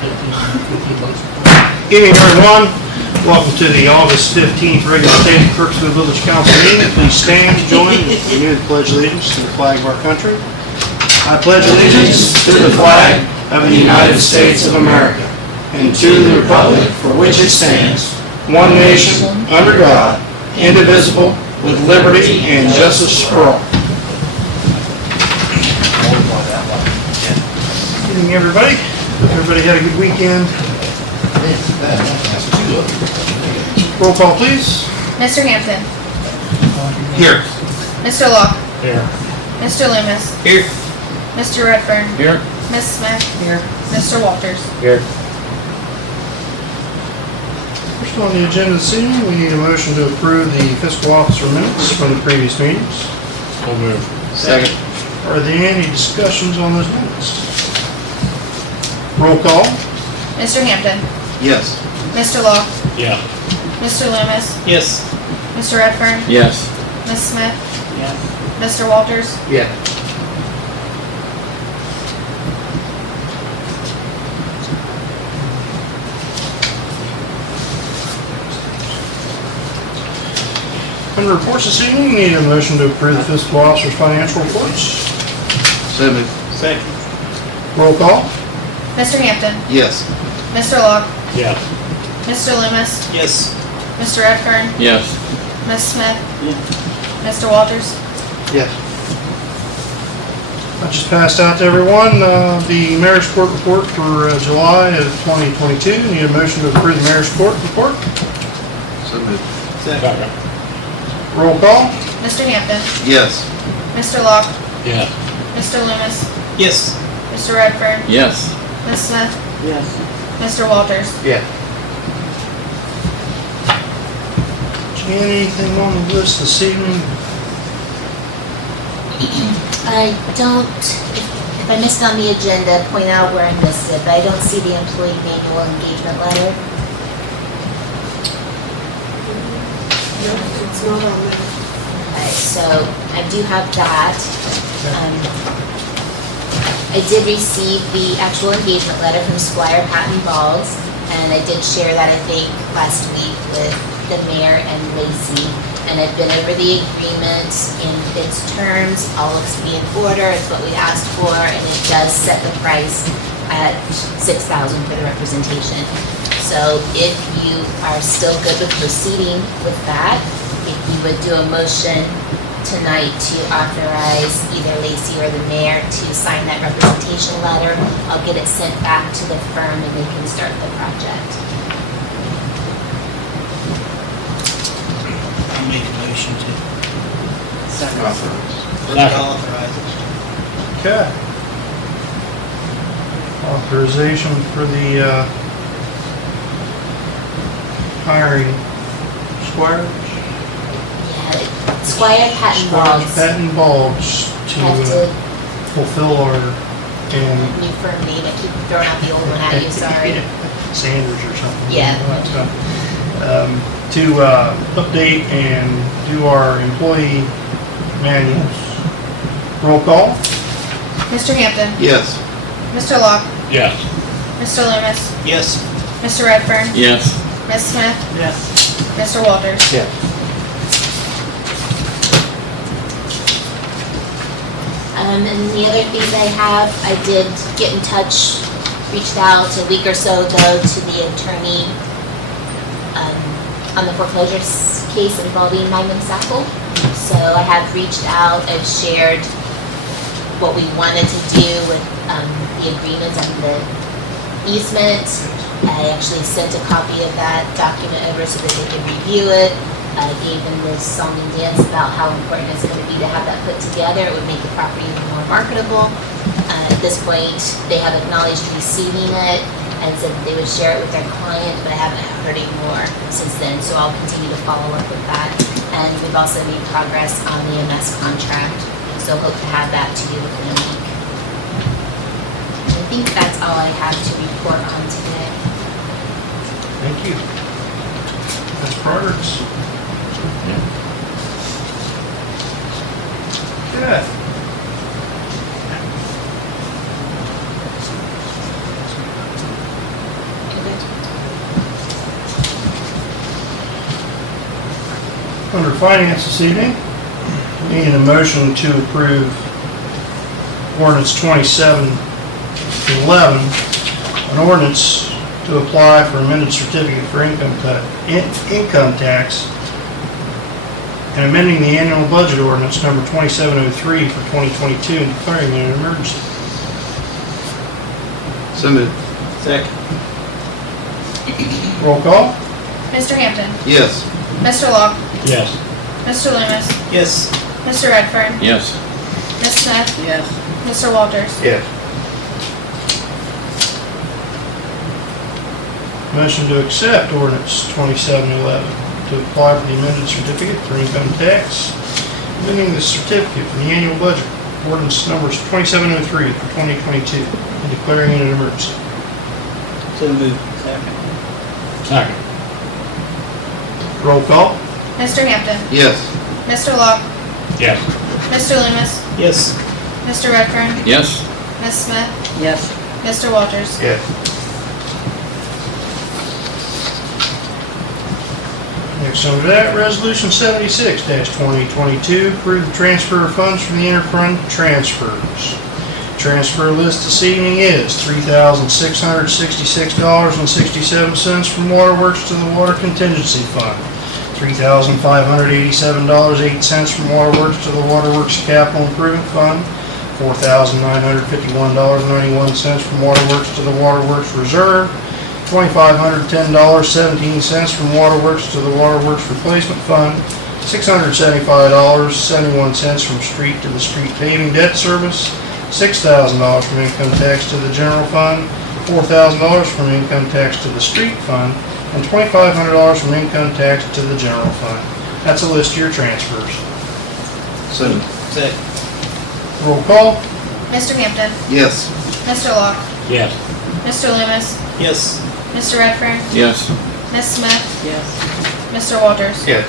Good evening, everyone. Welcome to the August 15th regular state of Crooksville Village Council meeting. Please stand, join, and renew the pledge of allegiance to the flag of our country. I pledge allegiance to the flag of the United States of America and to the republic for which it stands, one nation, under God, indivisible, with liberty and justice for all. Good evening, everybody. Hope everybody had a good weekend. Roll call, please. Mr. Hampton. Here. Mr. Locke. Here. Mr. Loomis. Here. Mr. Redfern. Here. Ms. Smith. Here. Mr. Walters. Here. First on the agenda this evening, we need a motion to approve the fiscal officer minutes from the previous meetings. So moved. Second. Are there any discussions on those minutes? Roll call. Mr. Hampton. Yes. Mr. Locke. Yeah. Mr. Loomis. Yes. Mr. Redfern. Yes. Ms. Smith. Yes. Mr. Walters. Yeah. Under reports this evening, we need a motion to approve the fiscal officer's financial reports. So moved. Second. Roll call. Mr. Hampton. Yes. Mr. Locke. Yeah. Mr. Loomis. Yes. Mr. Redfern. Yes. Ms. Smith. Yeah. Mr. Walters. Yes. I just passed out to everyone the mayor's court report for July of 2022. Need a motion to approve the mayor's court report. So moved. Second. Roll call. Mr. Hampton. Yes. Mr. Locke. Yeah. Mr. Loomis. Yes. Mr. Redfern. Yes. Ms. Smith. Yes. Mr. Walters. Yeah. Anything on the list this evening? I don't, if I missed on the agenda, point out where I missed it, but I don't see the employee manual engagement letter. No, it's not on there. Okay, so I do have that. I did receive the actual engagement letter from Squire Patton Balls, and I did share that, I think, last week with the mayor and Lacey, and I've been over the agreement in its terms. All looks to be in order. It's what we asked for, and it does set the price at $6,000 for the representation. So if you are still good with proceeding with that, if you would do a motion tonight to authorize either Lacey or the mayor to sign that representation letter, I'll get it sent back to the firm and they can start the project. Make a motion to Authorize. authorize it. Okay. Authorization for the hiring Squire. Yeah, Squire Patton Balls Patton Balls have to to, fulfill our and new firm name, I keep throwing out the old one at you, sorry. Sanders or something. Yeah. To update and do our employee manuals. Roll call. Mr. Hampton. Yes. Mr. Locke. Yes. Mr. Loomis. Yes. Mr. Redfern. Yes. Ms. Smith. Yes. Mr. Walters. Yeah. And the other things I have, I did get in touch, reached out a week or so ago to the attorney on the foreclosure case involving Nyman Sackle. So I have reached out, I've shared what we wanted to do with the agreements and the easement. I actually sent a copy of that document over so that they could review it. I gave them this song and dance about how important it's going to be to have that put together. It would make the property even more marketable. At this point, they have acknowledged receiving it and said that they would share it with their client, but I haven't heard any more since then, so I'll continue to follow up with that. And we've also made progress on the MS contract, so hope to have that to you within a week. And I think that's all I have to report on today. Thank you. That's progress. Good. Under finance this evening, needing a motion to approve ordinance 2711, an ordinance to apply for amended certificate for income tax and amending the annual budget ordinance number 2703 for 2022 and declaring it an emergency. So moved. Second. Roll call. Mr. Hampton. Yes. Mr. Locke. Yes. Mr. Loomis. Yes. Mr. Redfern. Yes. Ms. Smith. Yes. Mr. Walters. Yes. Motion to accept ordinance 2711 to apply for the amended certificate for income tax, amending the certificate for the annual budget, ordinance numbers 2703 for 2022, and declaring it an emergency. So moved. Second. Second. Roll call. Mr. Hampton. Yes. Mr. Locke. Yes. Mr. Loomis. Yes. Mr. Redfern. Yes. Ms. Smith. Yes. Mr. Walters. Yes. Next under that, resolution 76-2022, approve the transfer of funds from the interfund transfers. Transfer list this evening is $3,666.67 from Waterworks to the Water Contingency Fund, $3,587.08 from Waterworks to the Waterworks Capital Improvement Fund, $4,951.91 from Waterworks to the Waterworks Reserve, $2,510.17 from Waterworks to the Waterworks Replacement Fund, $675.71 from street to the street paving debt service, $6,000 from income tax to the general fund, $4,000 from income tax to the street fund, and $2,500 from income tax to the general fund. That's a list of your transfers. So moved. Second. Roll call. Mr. Hampton. Yes. Mr. Locke. Yes. Mr. Loomis. Yes. Mr. Redfern. Yes. Ms. Smith. Yes. Mr. Walters. Yes.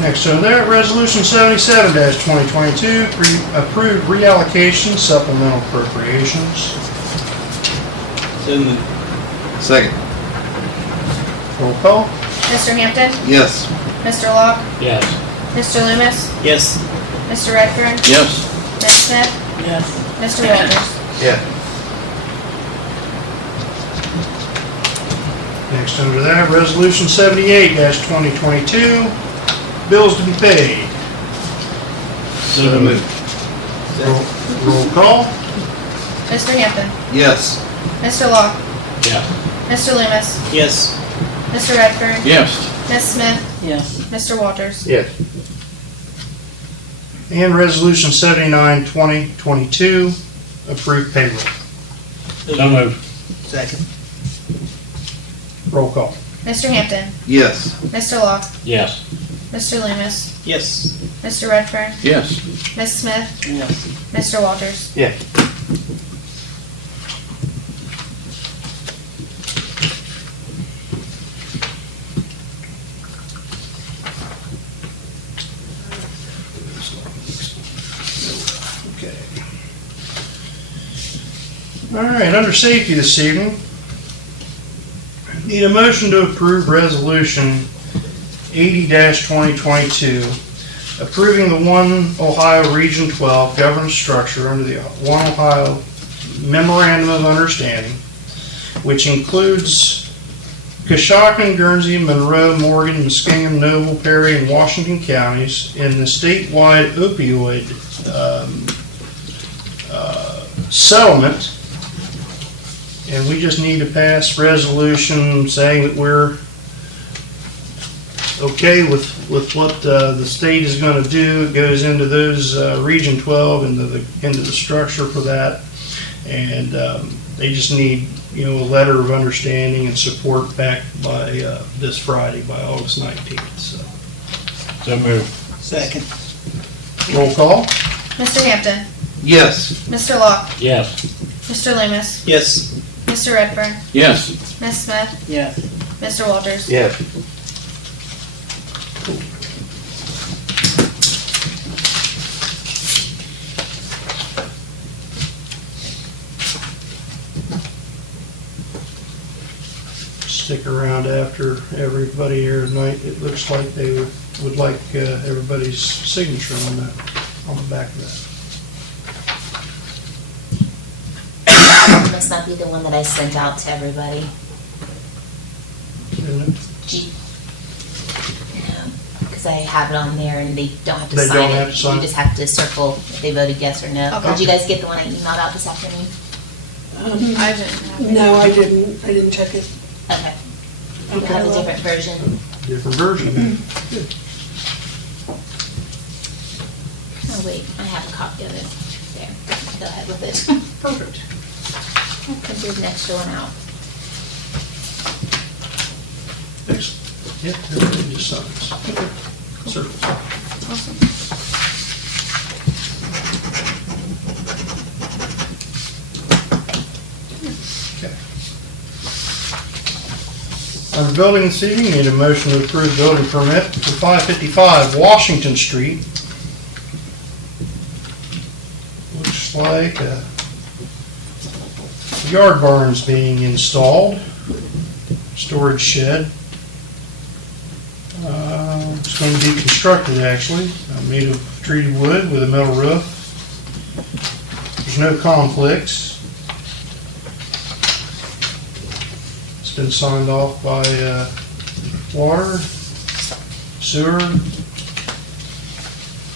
Next on there, resolution 77-2022, approved reallocation supplemental appropriations. So moved. Second. Roll call. Mr. Hampton. Yes. Mr. Locke. Yes. Mr. Loomis. Yes. Mr. Redfern. Yes. Ms. Smith. Yes. Mr. Walters. Yeah. Next under that, resolution 78-2022, bills to be paid. So moved. Roll call. Mr. Hampton. Yes. Mr. Locke. Yes. Mr. Loomis. Yes. Mr. Redfern. Yes. Ms. Smith. Yes. Mr. Walters. Yes. And resolution 79-2022, approved payroll. So moved. Second. Roll call. Mr. Hampton. Yes. Mr. Locke. Yes. Mr. Loomis. Yes. Mr. Redfern. Yes. Ms. Smith. Yes. Mr. Walters. Yeah. Okay. All right, under safety this evening, need a motion to approve resolution 80-2022, approving the One Ohio Region 12 governance structure under the One Ohio Memorandum of Understanding, which includes Coshocton, Guernsey, Monroe, Morgan, Muskingum, Noble, Perry, and Washington counties in the statewide opioid settlement. And we just need to pass resolution saying that we're okay with what the state is going to do. It goes into those Region 12 into the structure for that, and they just need a letter of understanding and support back by this Friday, by August 19th. So moved. Second. Roll call. Mr. Hampton. Yes. Mr. Locke. Yes. Mr. Loomis. Yes. Mr. Redfern. Yes. Ms. Smith. Yes. Mr. Walters. Yes. stick around after everybody here tonight. It looks like they would like everybody's signature on that, on the back of that. Must not be the one that I sent out to everybody. Isn't it? Because I have it on there and they don't have to They sign don't it. have to sign You it? just have to circle if they voted yes or no. Okay. Did you guys get the one I emailed out this afternoon? I didn't have it. No, I didn't. I didn't check it. Okay. You have a different version? Different version. Oh, wait, I have a copy of it. There, go ahead with it. Perfect. I printed an extra one out. Excellent. Yep, everybody just signs. Circles. Awesome. Okay. Under building this evening, need a motion to approve building permit for 555 Washington Street. Looks like a yard barn's being installed, storage shed. It's going to be constructed actually, made of treated wood with a metal roof. There's no conflicts. It's been signed off by water, sewer,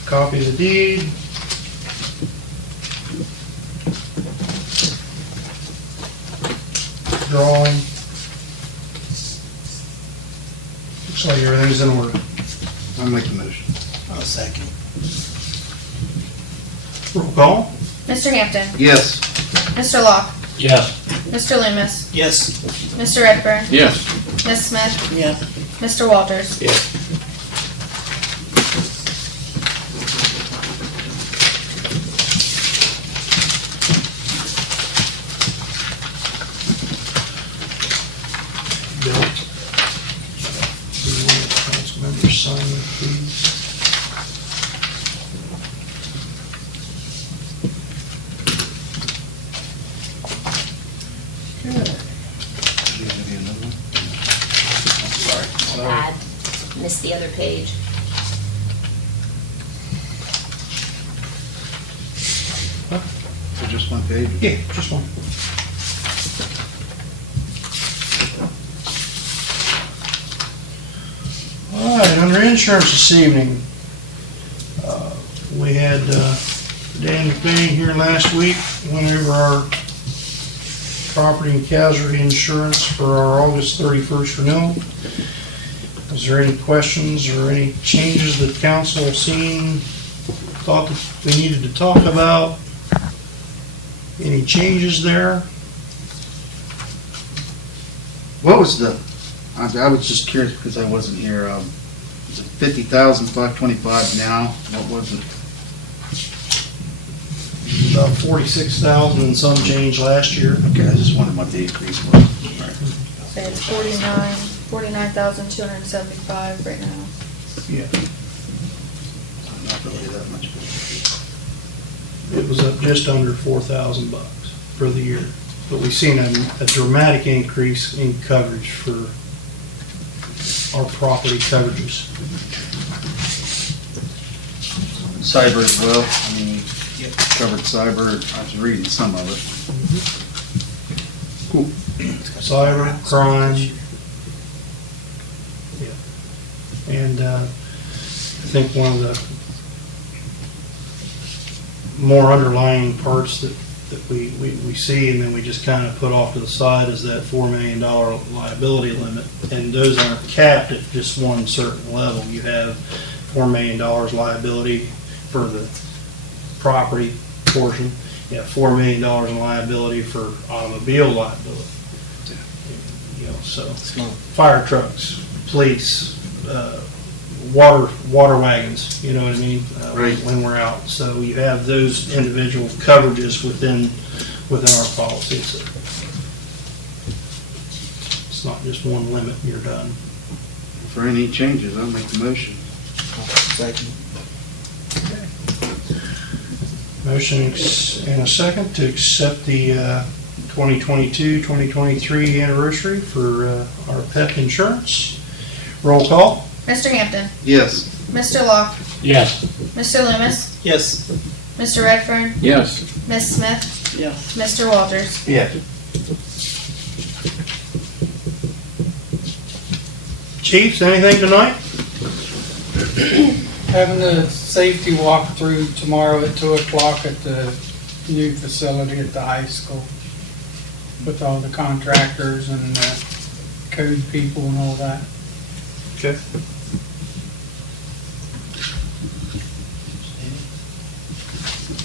copy of the deed. Drawing. Looks like everything's in order. I'll make the motion. I'll second. Roll call. Mr. Hampton. Yes. Mr. Locke. Yes. Mr. Loomis. Yes. Mr. Redfern. Yes. Ms. Smith. Yes. Mr. Walters. Yes. Bill. Do you want the council members sign it, please? Add, missed the other page. So just one page? Yeah, just one. All right, under insurance this evening, we had Dan McBain here last week, went over our property and casualty insurance for our August 31st renewal. Is there any questions or any changes that council seen, thought that we needed to talk about? Any changes there? What was the, I was just curious because I wasn't here, is it 50,525 now? What was it? About 46,000 and some change last year. Okay, I just wondered what the increase was. All right. So it's 49,275 right now. Yeah. Not really that much. It was up just under $4,000 for the year. But we've seen a dramatic increase in coverage for our property coverages. Cyber as well, I mean, covered cyber, I was reading some of it. Cool. Cyber, crime. Yeah. And I think one of the more underlying parts that we see and then we just kind of put off to the side is that $4 million liability limit. And those aren't capped at just one certain level. You have $4 million liability for the property portion. You have $4 million in liability for automobile liability. You know, so fire trucks, police, water wagons, you know what I mean? Right. When we're out. So you have those individual coverages within our policy. So it's not just one limit and you're done. For any changes, I'll make the motion. Second. Motion and a second to accept the 2022-2023 anniversary for our PEP insurance. Roll call. Mr. Hampton, Yes. Mr. Locke, Yes. Mr. Loomis, Yes. Mr. Redfern, Yes. Ms. Smith, Yes. Mr. Walters. Yes. Chiefs, anything tonight? Having a safety walkthrough tomorrow at 2 o'clock at the new facility at the high school with all the contractors and the code people and all that. Okay.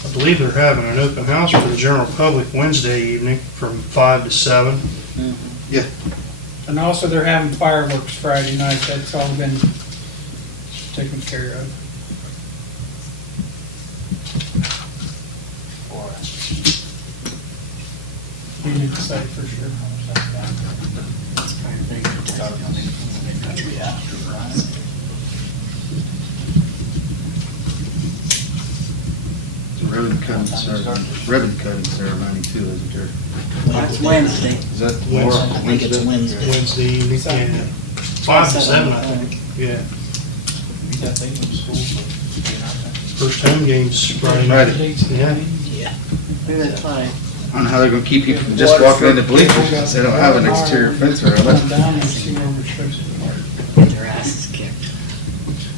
I believe they're having an open house for the general public Wednesday evening from 5 to 7. And also they're having fireworks Friday night. That's all been taken care of. He didn't say for sure. It's a ribbon cutting ceremony too, isn't there? That's Wednesday. Is that Wednesday. tomorrow? I think it's Wednesday. Wednesday evening, yeah. 5 to 7, I think, yeah. First home game's Friday night. Yeah. Yeah. That's fine. I don't know how they're gonna keep you from just walking in the bleachers since they don't have an exterior fence around Come it. down and see where we're supposed to park. Get their asses kicked.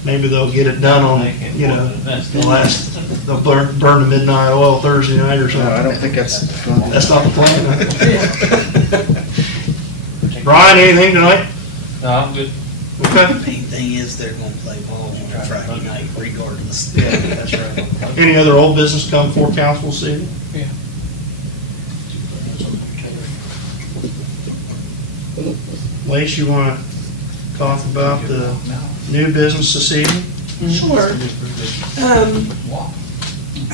Maybe they'll get it done on, you know, they'll burn the midnight oil Thursday night or No, I something. don't think that's. That's not the plan. Brian, anything tonight? No, I'm good. Okay. Main thing is they're gonna play ball on Friday night regardless. Yeah, that's right. Any other old business come before council this evening? Yeah. Lace, you want to talk about the new business this evening? Sure.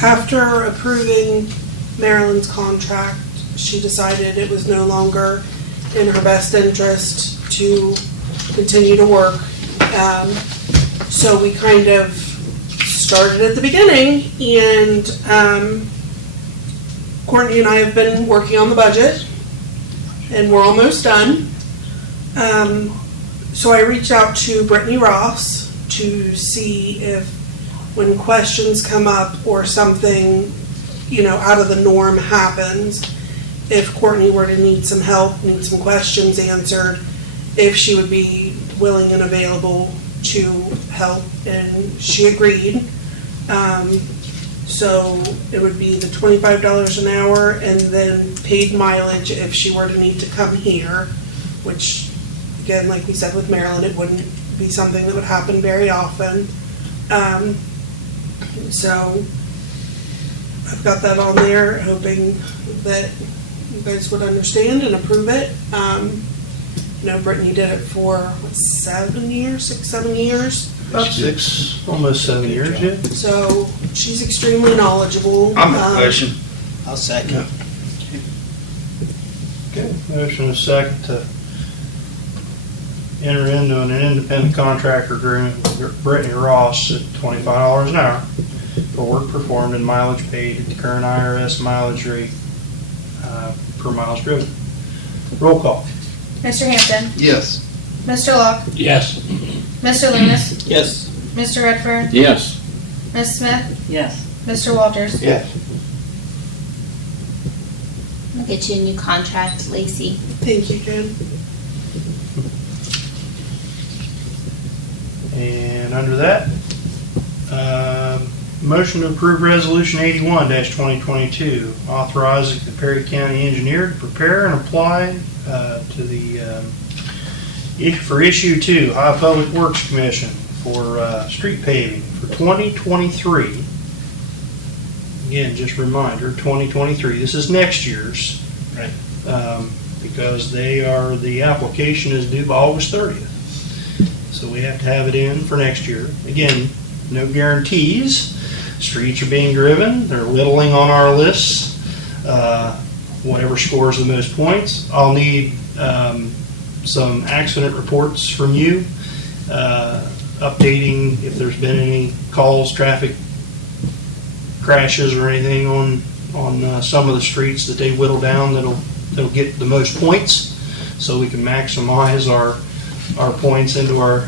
After approving Marilyn's contract, she decided it was no longer in her best interest to continue to work. So we kind of started at the beginning, and Courtney and I have been working on the budget, and we're almost done. So I reached out to Brittany Ross to see if, when questions come up or something, you know, out of the norm happens, if Courtney were to need some help, need some questions answered, if she would be willing and available to help, and she agreed. So it would be the $25 an hour and then paid mileage if she were to need to come here, which, again, like we said with Maryland, it wouldn't be something that would happen very often. So I've got that on there, hoping that you guys would understand and approve it. You know, Brittany did it for, what, 7 years, 6, 7 years? About 6, almost 7 years, yeah. So she's extremely knowledgeable. I'm a question. I'll second. Okay, motion is second to enter into an independent contractor agreement with Brittany Ross at $25 an hour for work performed and mileage paid at the current IRS mileage rate per miles driven. Roll call. Mr. Hampton, Yes. Mr. Locke, Yes. Mr. Loomis, Yes. Mr. Redfern, Yes. Ms. Smith, Yes. Mr. Walters. Yes. I'll get you a new contract, Lacey. Thank you, Jen. And under that, motion to approve Resolution 81-2022, authorizing the Perry County Engineer to prepare and apply to the, for Issue 2, Ohio Public Works Commission for street paving for 2023. Again, just a reminder, 2023, this is next year's. Right. Because the application is due August 30th. So we have to have it in for next year. Again, no guarantees. Streets are being driven. They're whittling on our lists. Whatever scores the most points. I'll need some accident reports from you, updating if there's been any calls, traffic crashes or anything on some of the streets that they whittle down that'll that'll get the most points, so we can maximize our points into our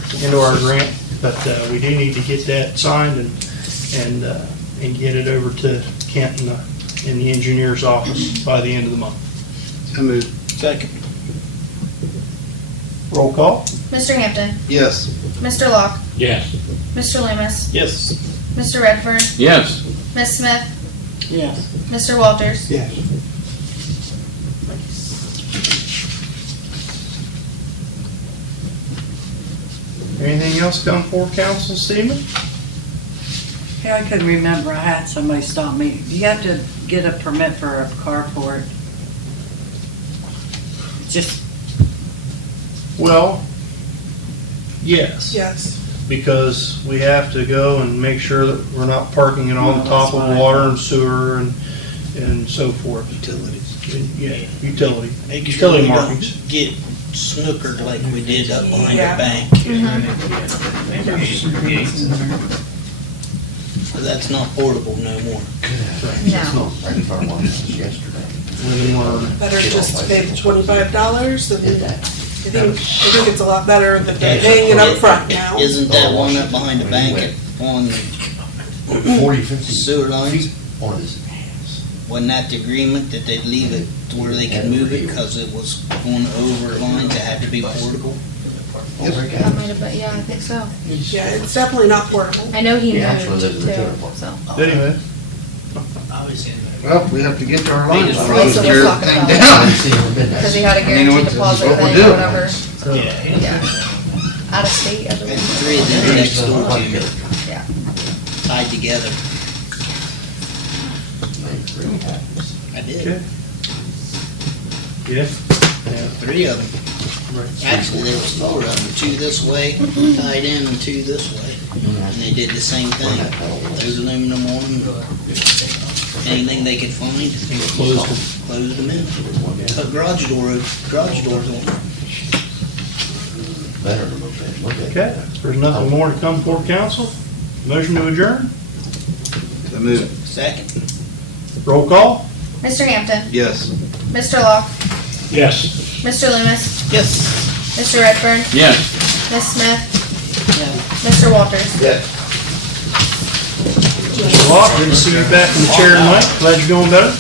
grant. But we do need to get that signed and get it over to Kent in the engineer's office by the end of the month. So moved. Second. Roll call? Mr. Hampton, Yes. Mr. Locke, Yes. Mr. Loomis, Yes. Mr. Redfern, Yes. Ms. Smith, Yes. Mr. Walters. Yes. Anything else come for council this evening? Hey, I couldn't remember, I had somebody stop me. You have to get a permit for a carport. Just, Well, yes. Yes. Because we have to go and make sure that we're not parking it on No, top that's of what I water and sewer and so forth. Utilities. Yeah, utility. Make sure Utility we don't markings. get snookered like we did up behind the Yeah. bank. So that's not portable no more. No. Living learn. Better just pay the $25 and I think it's a lot better than paying it up front now. Isn't that one up behind the bank on 40, 50 sewer lines? feet on his. Wasn't that the agreement that they'd leave it to where they could move it because it was going over lines that had to be portable? That might have been, yeah, I think so. Yeah, it's definitely not portable. I know he He actually moved lives in the too, trailer park. so. Anyway, Well, we have to get to our They lines. just That's what we're talking about. I didn't see him in midnight. Because he had a I mean, guaranteed what- deposit what we're thing or doing. whatever. Yeah. Yeah. Out of state, I And believe. three of them next door to me, Yeah. tied together. I did. okay. Yeah. Yeah. Three of them. Right. Actually, there was four of them, two this way, tied in, and two this way. And they did the same thing. Those aluminum on them, anything they could find, closed them in. Put garage doors on them. Better to look at it. Okay, if there's nothing more to come for council, motion to adjourn, So moved. Second. roll call? Mr. Hampton, Yes. Mr. Locke, Yes. Mr. Loomis, Yes. Mr. Redfern, Yes. Ms. Smith, Mr. Walters. Yeah. Mr. Locke, good to see you back in the chair tonight, glad you're doing better.